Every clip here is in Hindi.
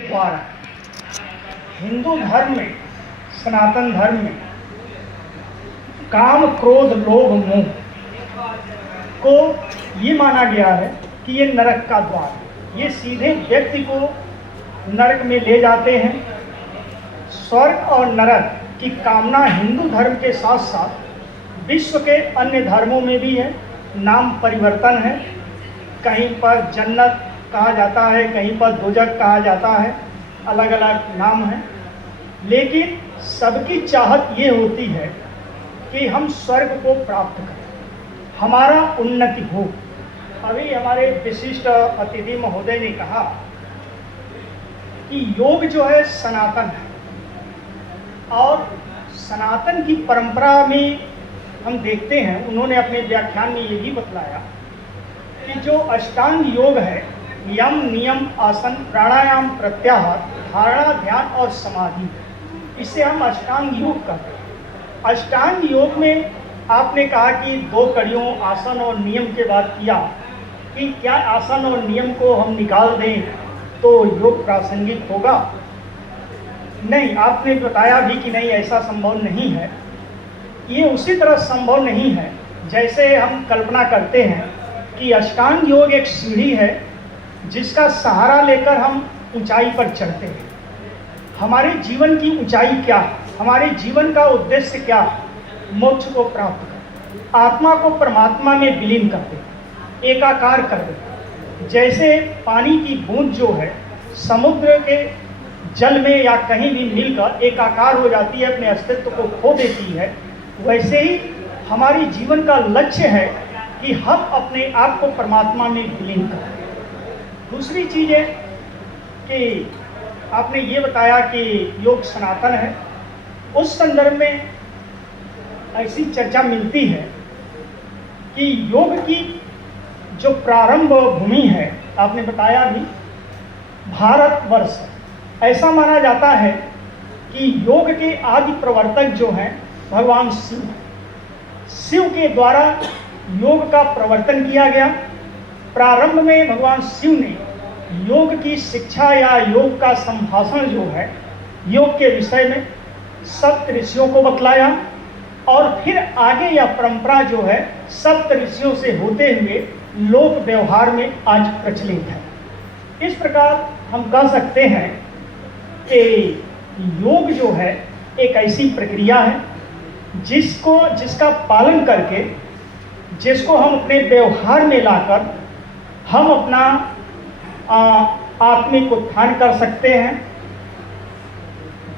द्वारा हिंदू धर्म में, सनातन धर्म में काम, क्रोध, लोभ, मोह को ये माना गया है कि ये नरक का द्वार है। ये सीधे व्यक्ति को नरक में ले जाते हैं। स्वर्ग और नरक की कामना हिंदू धर्म के साथ साथ विश्व के अन्य धर्मों में भी है। नाम परिवर्तन है, कहीं पर जन्नत कहा जाता है, कहीं पर दोजख कहा जाता है, अलग अलग नाम है। लेकिन सबकी चाहत ये होती है कि हम स्वर्ग को प्राप्त करें, हमारा उन्नति हो। अभी हमारे विशिष्ट अतिथि महोदय ने कहा कि योग जो है सनातन है, और सनातन की परंपरा में हम देखते हैं, उन्होंने अपने व्याख्यान में ये भी बतलाया कि जो अष्टांग योग है, यम, नियम, आसन, प्राणायाम, प्रत्याहार, धारणा, ध्यान और समाधि, इसे हम अष्टांग योग कहते हैं। अष्टांग योग में आपने कहा कि 2 कड़ियों आसन और नियम के बाद किया कि क्या आसन और नियम को हम निकाल दें तो योग प्रासंगिक होगा? नहीं, आपने बताया भी कि नहीं, ऐसा संभव नहीं है। ये उसी तरह संभव नहीं है जैसे हम कल्पना करते हैं कि अष्टांग योग एक सीढ़ी है जिसका सहारा लेकर हम ऊंचाई पर चढ़ते हैं। हमारे जीवन की ऊंचाई क्या है? हमारे जीवन का उद्देश्य क्या है? मोक्ष को प्राप्त कर, आत्मा को परमात्मा में विलीन कर दे, एकाकार कर दे। जैसे पानी की बूंद जो है समुद्र के जल में या कहीं भी मिलकर एकाकार हो जाती है, अपने अस्तित्व को खो देती है, वैसे ही हमारी जीवन का लक्ष्य है कि हम अपने आप को परमात्मा में विलीन करें। दूसरी चीज़ है कि आपने ये बताया कि योग सनातन है। उस संदर्भ में ऐसी चर्चा मिलती है कि योग की जो प्रारंभ भूमि है, आपने बताया भी, भारतवर्ष है। ऐसा माना जाता है कि योग के आदि प्रवर्तक जो हैं भगवान शिव। शिव के द्वारा योग का प्रवर्तन किया गया। प्रारंभ में भगवान शिव ने योग की शिक्षा या योग का संभाषण जो है, योग के विषय में सप्त ऋषियों को बतलाया, और फिर आगे यह परंपरा जो है सप्त ऋषियों से होते हुए लोक व्यवहार में आज प्रचलित है। इस प्रकार हम कह सकते हैं कि योग जो है एक ऐसी प्रक्रिया है जिसका पालन करके, जिसको हम अपने व्यवहार में लाकर हम अपना आत्मिक उत्थान कर सकते हैं।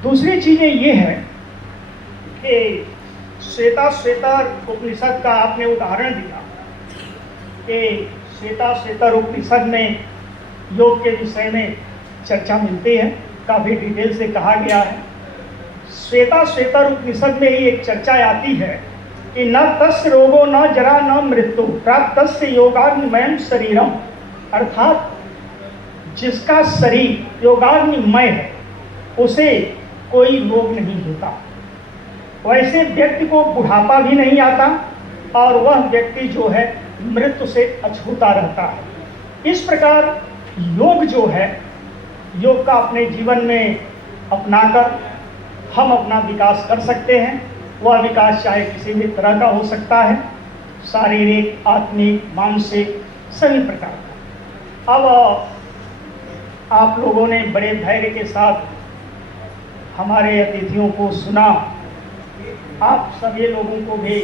दूसरी चीज़ें ये है कि श्वेता उपनिषद का आपने उदाहरण दिया कि श्वेता उपनिषद में योग के विषय में चर्चा मिलती है, काफ़ी डिटेल से कहा गया है। श्वेता उपनिषद में ही एक चर्चा आती है कि न तस्य रोगो न जरा न मृत्यु प्राप्तस्य योगाग्निमयं शरीरम, अर्थात जिसका शरीर योगाग्निमय है उसे कोई रोग नहीं होता। वैसे व्यक्ति को बुढ़ापा भी नहीं आता और वह व्यक्ति जो है मृत्यु से अछूता रहता है। इस प्रकार योग जो है, योग का अपने जीवन में अपनाकर हम अपना विकास कर सकते हैं। वह विकास चाहे किसी भी तरह का हो सकता है, शारीरिक, आत्मिक, मानसिक, सभी प्रकार का। अब आप लोगों ने बड़े धैर्य के साथ हमारे अतिथियों को सुना। आप सभी लोगों को भी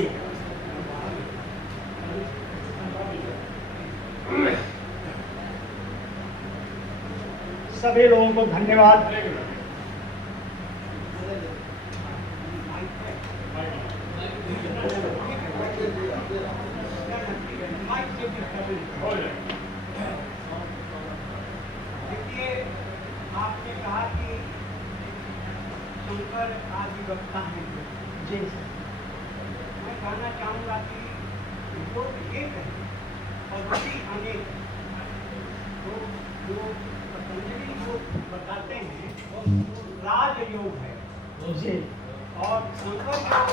धन्यवाद। देखिए, आपने कहा कि शंकर आदिवक्ता हैं। जी, मैं कहना चाहूँगा कि योग एक है और वही अनेक है। तो जो पतंजलि योग बताते हैं वो राजयोग है जी, और शंकर योग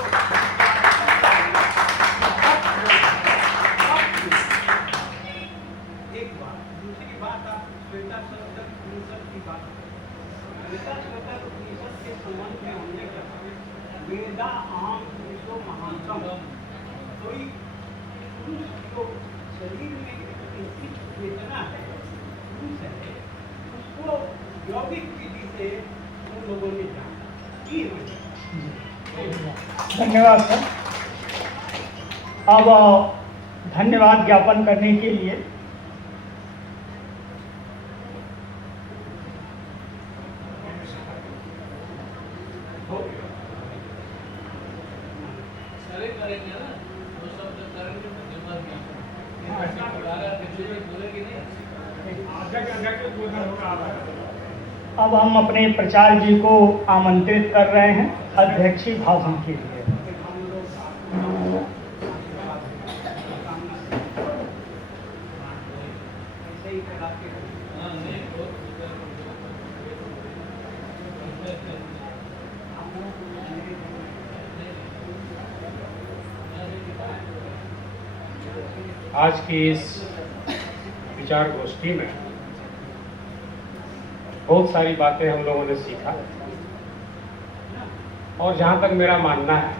एक बात। दूसरी बात, आप श्वेता उपनिषद की बात श्वेता उपनिषद के संबंध में हमने कहा वेदा अहम पुरुषो महानतम। कोई पुरुष जो शरीर में स्थित चेतना है, पुरुष है, उसको यौगिक विधि से उन लोगों ने जाना कि धन्यवाद सर। अब धन्यवाद ज्ञापन करने के लिए अब हम अपने प्राचार्य जी को आमंत्रित कर रहे हैं अध्यक्षीय भाषण के लिए। आज की इस विचार गोष्ठी में बहुत सारी बातें हम लोगों ने सीखा, और जहाँ तक मेरा मानना है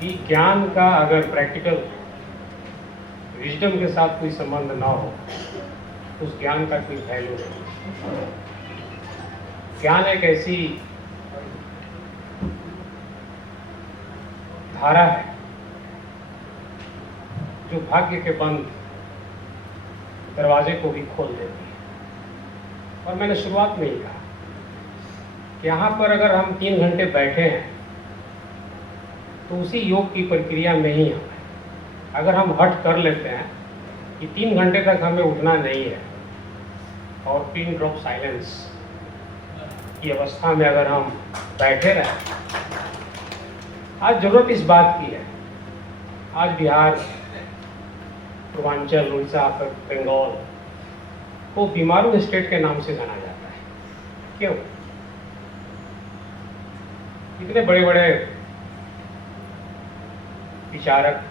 कि ज्ञान का अगर प्रैक्टिकल विजडम के साथ कोई संबंध ना हो, उस ज्ञान का कोई वैल्यू नहीं। ज्ञान एक ऐसी धारा है जो भाग्य के बंद दरवाजे को भी खोल देती है। और मैंने शुरुआत में ही कहा कि यहाँ पर अगर हम 3 घंटे बैठे हैं तो उसी योग की प्रक्रिया में ही हम हैं। अगर हम हट कर लेते हैं कि 3 घंटे तक हमें उठना नहीं है और पिन ड्रॉप साइलेंस की अवस्था में अगर हम बैठे रहें, आज जरूरत इस बात की है। आज बिहार, पूर्वांचल, उड़ीसा, बंगाल को बीमारू स्टेट के नाम से जाना जाता है। क्यों? इतने बड़े बड़े विचारक,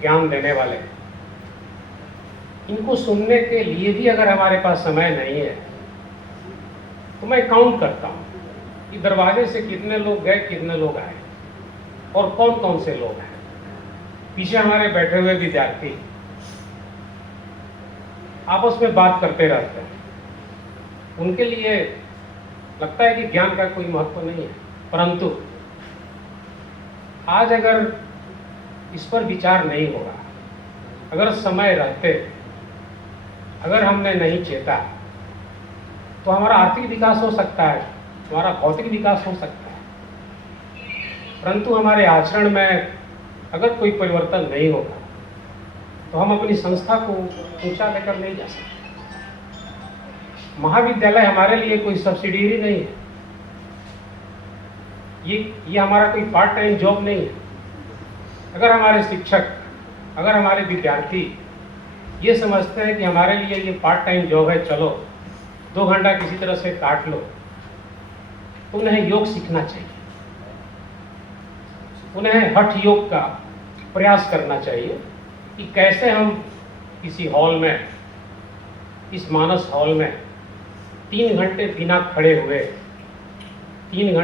ज्ञान देने वाले, इनको सुनने के लिए भी अगर हमारे पास समय नहीं है तो मैं काउंट करता हूँ कि दरवाजे से कितने लोग गए, कितने लोग आए और कौन कौन से लोग हैं। पीछे हमारे बैठे हुए विद्यार्थी आपस में बात करते रहते हैं, उनके लिए लगता है कि ज्ञान का कोई महत्व नहीं है। परंतु आज अगर इस पर विचार नहीं होगा, अगर समय रहते अगर हमने नहीं चेता, तो हमारा आर्थिक विकास हो सकता है, हमारा भौतिक विकास हो सकता है, परंतु हमारे आचरण में अगर कोई परिवर्तन नहीं होगा तो हम अपनी संस्था को ऊंचा लेकर नहीं जा सकते। महाविद्यालय हमारे लिए कोई सब्सिडियरी नहीं है, ये हमारा कोई पार्ट टाइम जॉब नहीं है। अगर हमारे शिक्षक, अगर हमारे विद्यार्थी ये समझते हैं कि हमारे लिए ये पार्ट टाइम जॉब है, चलो 2 घंटा किसी तरह से काट लो, तो उन्हें योग सीखना चाहिए, उन्हें हठ योग का प्रयास करना चाहिए कि कैसे हम किसी हॉल में, इस मानस हॉल में 3 घंटे बिना खड़े हुए 3 घंटे